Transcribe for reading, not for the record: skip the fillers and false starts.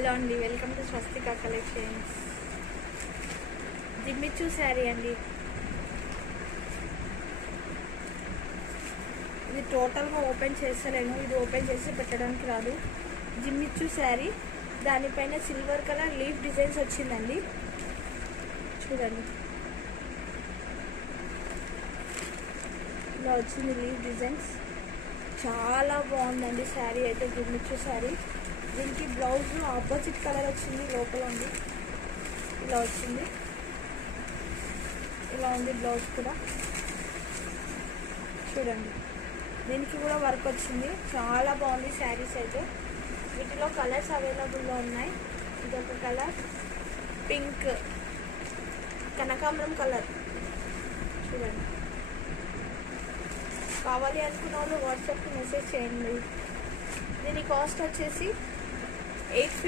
Hello అండి, welcome to స్వస్తిక collections. జిమ్మిచ్చు sari అండి. ఇది టోటల్గా ఓపెన్ చేస్తలేను, ఇది ఓపెన్ చేసి పెట్టడానికి రాదు. జిమ్మిచ్చు శారీ, దానిపైన సిల్వర్ కలర్ లీఫ్ డిజైన్స్ వచ్చిందండి. చూడండి, ఇలా వచ్చింది లీఫ్ డిజైన్స్. చాలా బాగుందండి శారీ అయితే, జిమ్మిచ్చు శారీ. దీనికి బ్లౌజ్ ఆపోజిట్ కలర్ వచ్చింది, లోపల ఉంది. ఇలా వచ్చింది, ఇలా ఉంది బ్లౌజ్ కూడా. చూడండి, దీనికి కూడా వర్క్ వచ్చింది. చాలా బాగుంది శారీస్ అయితే. వీటిలో కలర్స్ అవైలబుల్లో ఉన్నాయి. ఇదొక కలర్, పింక్, కనకాంబరం కలర్. చూడండి, కావాలి అనుకున్న వాళ్ళు వాట్సాప్కి మెసేజ్ చేయండి. దీని కాస్ట్ వచ్చేసి 850.